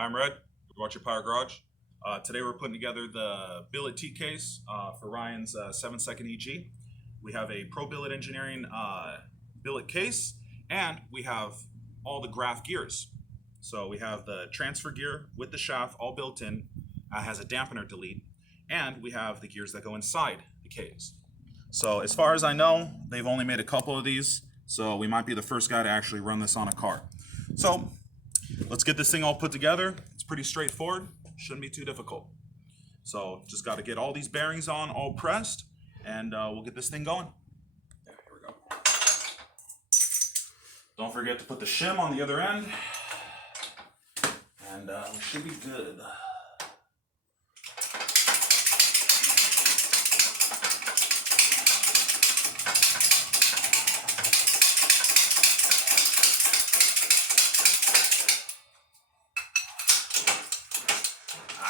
I'm Red. Watch your Power Garage. Today we're putting together the billet TCase for Ryan's 7-second EG. We have a Pro Billet Engineering billet case, and we have all the Graf gears. So we have the transfer gear with the shaft all built in, has a dampener delete, and we have the gears that go inside the case. So as far as I know, they've only made a couple of these, so we might be the first guy to actually run this on a car. So let's get this thing all put together. It's pretty straightforward, shouldn't be too difficult. So just got to get all these bearings on, all pressed, and we'll get this thing going. Yeah, here we go. Don't forget to put the shim on the other end, and we should be good.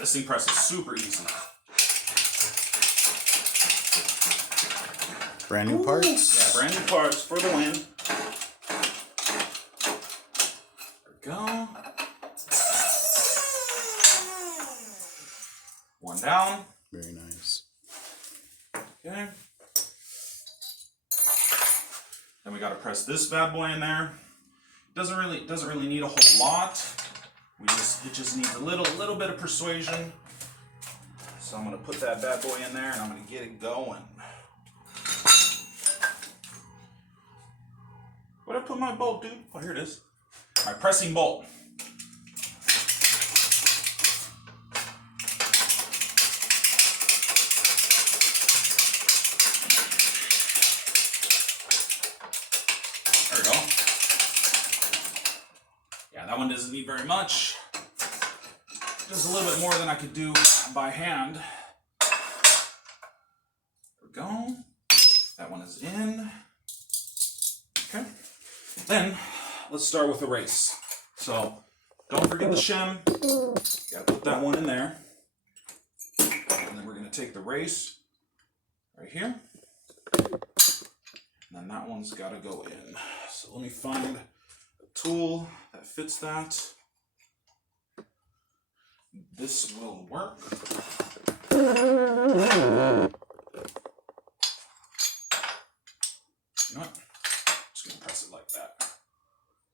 This thing presses super easy. Brand new parts? Yeah, brand new parts for the win. There we go. One down. Very nice. Okay. Then we got to press this bad boy in there. Doesn't really need a whole lot. It just needs a little bit of persuasion. So I'm gonna put that bad boy in there and I'm gonna get it going. Where'd I put my bolt, dude? Oh, here it is. My pressing bolt. There we go. Yeah, that one doesn't need very much. Just a little bit more than I could do by hand. There we go. That one is in. Okay. Then let's start with the race. So don't forget the shim. Gotta put that one in there. And then we're gonna take the race right here. And then that one's gotta go in. So let me find a tool that fits that. This will work. You know what? Just gonna press it like that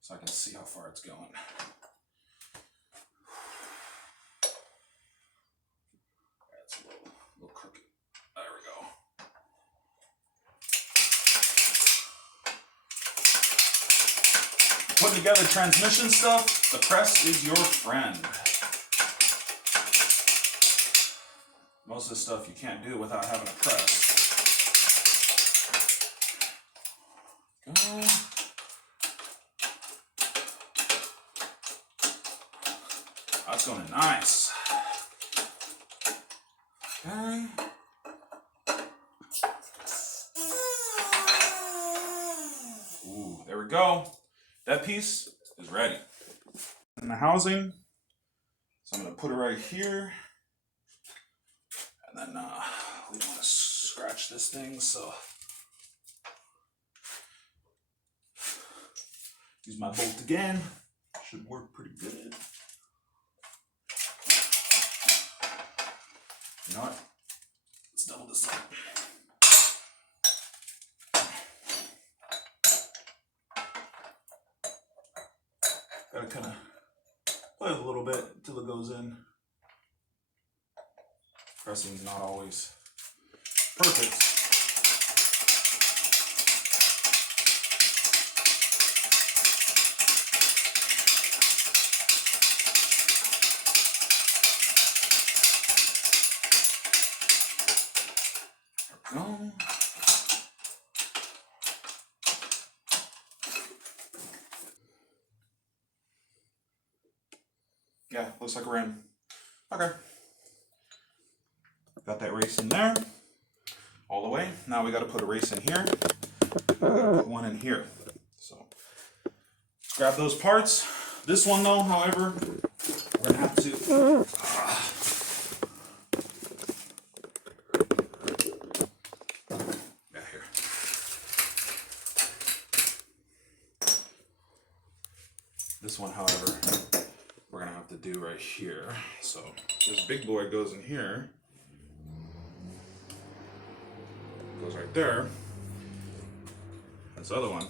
so I can see how far it's going. That's a little crooked. There we go. Putting together transmission stuff, the press is your friend. Most of the stuff you can't do without having a press. Go. That's going in nice. Okay. Ooh, there we go. That piece is ready. And the housing, so I'm going to put it right here. And then we want to scratch this thing, so use my bolt again. Should work pretty good. You know what? Let's double this up. Gotta kind of play with it a little bit until it goes in. Pressing is not always perfect. There we go. Yeah, looks like we're in. Okay. Got that race in there, all the way. Now we got to put a race in here. Put one in here. So let's grab those parts. This one though, however, we're gonna have to. Yeah, here. This one, however, we're gonna have to do right here. So this big boy goes in here, goes right there. This other one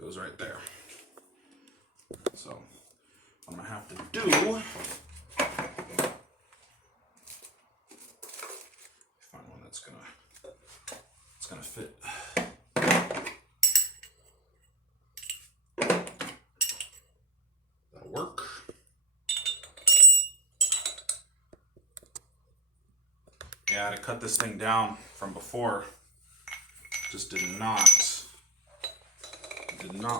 goes right there. So what I'm gonna have to do, find one that's gonna fit. That'll work. Yeah, I had to cut this thing down from before. Just did not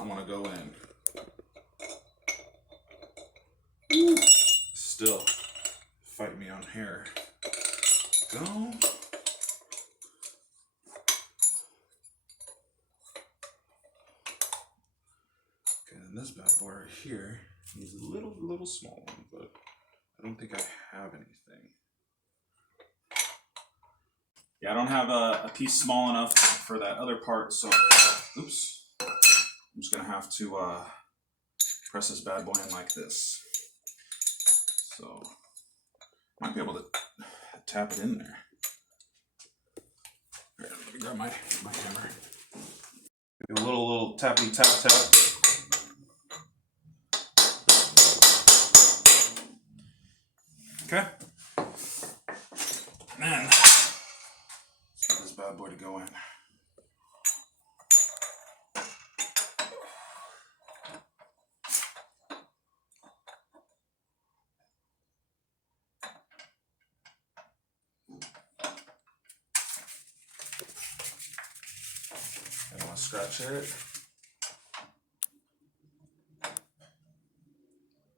want to go in. Ooh. Still fight me on here. Go. Okay, and this bad boy right here needs a little small one, but I don't think I have anything. Yeah, I don't have a piece small enough for that other part, so oops. I'm just gonna have to press this bad boy in like this. So might be able to tap it in there. Here, let me grab my hammer. Do a little tappy tap tap. Okay. And then let's get this bad boy to go in. I don't want to scratch it.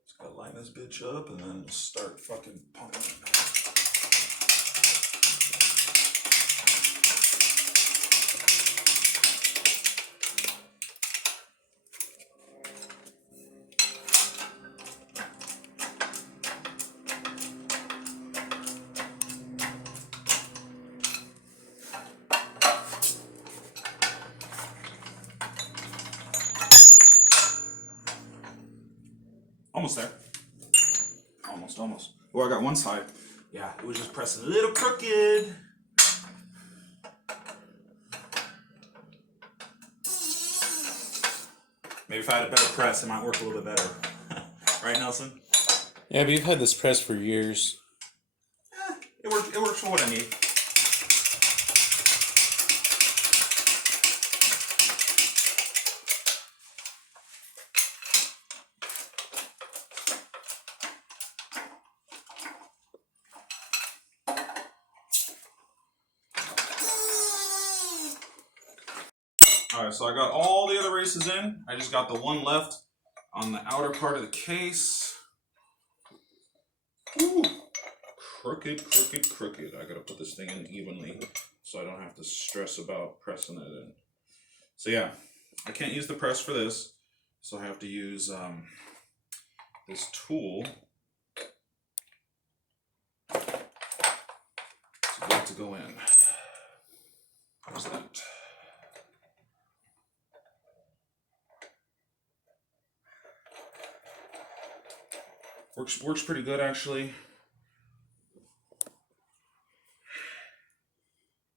Just gotta line this bitch up and then start fucking pumping. Almost there. Almost. Oh, I got one side. Yeah, it was just pressing a little crooked. Maybe if I had a better press, it might work a little bit better. Right, Nelson? Yeah, but you've had this press for years. It works for what I need. Alright, so I got all the other races in. I just got the one left on the outer part of the case. Ooh. Crooked. I gotta put this thing in evenly so I don't have to stress about pressing it in. So yeah, I can't use the press for this, so I have to use this tool to get it to go in. How's that? Works pretty good, actually.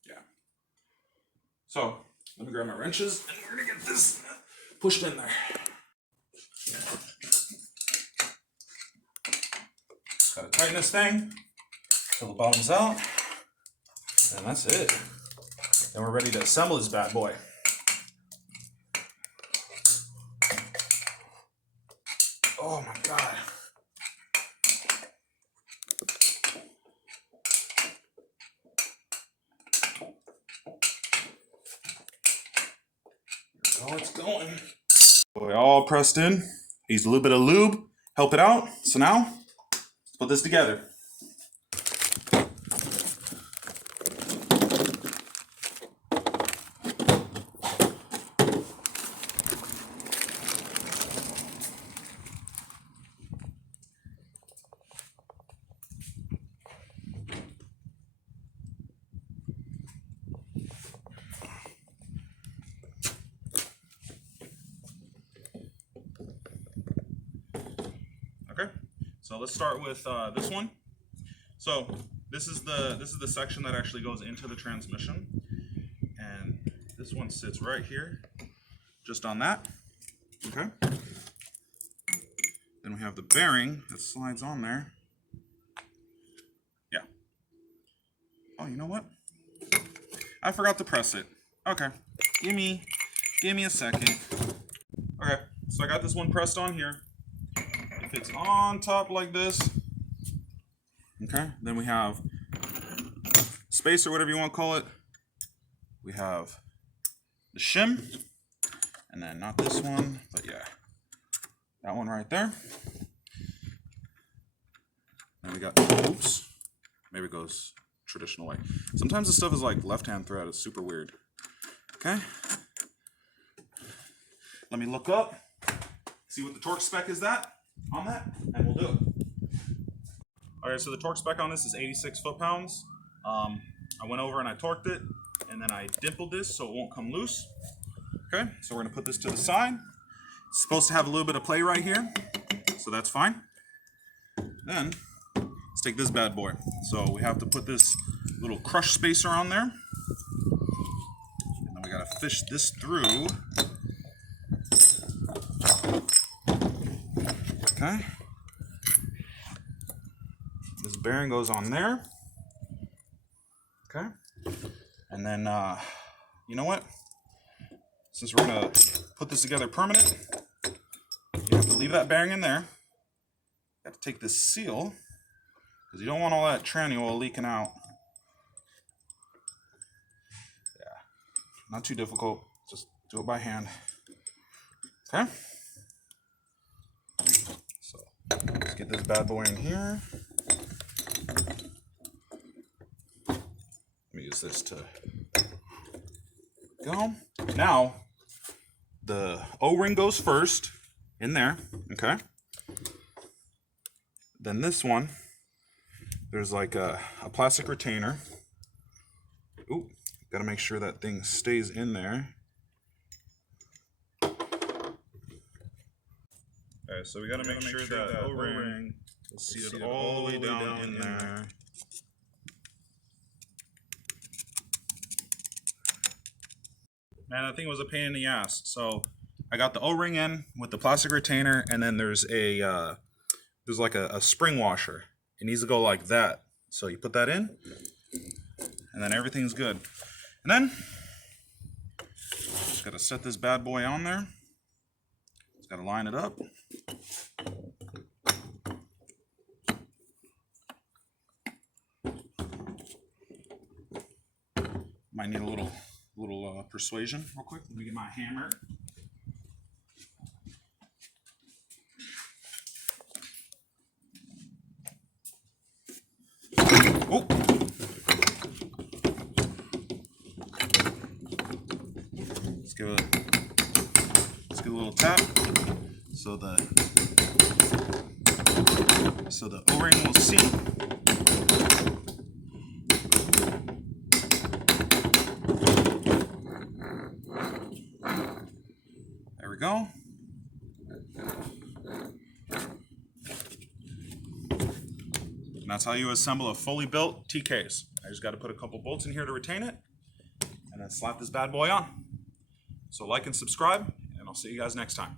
Yeah. So let me grab my wrenches and we're gonna get this pushed in there. Just gotta tighten this thing till the bottom's out, and that's it. Then we're ready to assemble this bad boy. Oh my god. Oh, it's going. Boy, all pressed in. Use a little bit of lube, help it out. So now, let's put this together. Okay, so let's start with this one. So this is the section that actually goes into the transmission, and this one sits right here, just on that. Okay. Then we have the bearing that slides on there. Yeah. Oh, you know what? I forgot to press it. Okay. Give me a second. Okay. So I got this one pressed on here. It fits on top like this. Okay. Then we have space, or whatever you want to call it. We have the shim, and then not this one, but yeah, that one right there. And we got, oops, maybe it goes traditional way. Sometimes the stuff is like left-hand thread. It's super weird. Okay. Let me look up, see what the torque spec is on that, and we'll do it. All right, so the torque spec on this is 86 foot-pounds. I went over and I torqued it, and then I dimpled this so it won't come loose. Okay, so we're gonna put this to the side. It's supposed to have a little bit of play right here, so that's fine. Then, let's take this bad boy. So we have to put this little crush spacer on there. And then we gotta fish this through. Okay. This bearing goes on there. Okay. And then, you know what? Since we're gonna put this together permanent, you have to leave that bearing in there. You have to take this seal, because you don't want all that tranny oil leaking out. Yeah, not too difficult. Just do it by hand. Okay. So let's get this bad boy in here. Let me use this to go. Now, the O-ring goes first in there, okay? Then this one, there's like a plastic retainer. Ooh, gotta make sure that thing stays in there. Okay, so we gotta make sure that O-ring is seated all the way down in there. Man, that thing was a pain in the ass. So I got the O-ring in with the plastic retainer, and then there's like a spring washer. It needs to go like that. So you put that in, and then everything's good. And then just gotta set this bad boy on there. Just gotta line it up. Might need a little persuasion real quick. Let me get my hammer. Oh! Let's give a little tap so the O-ring will seat. There we go. And that's how you assemble a fully built TCase. I just got to put a couple bolts in here to retain it, and then slap this bad boy on. So like and subscribe, and I'll see you guys next time.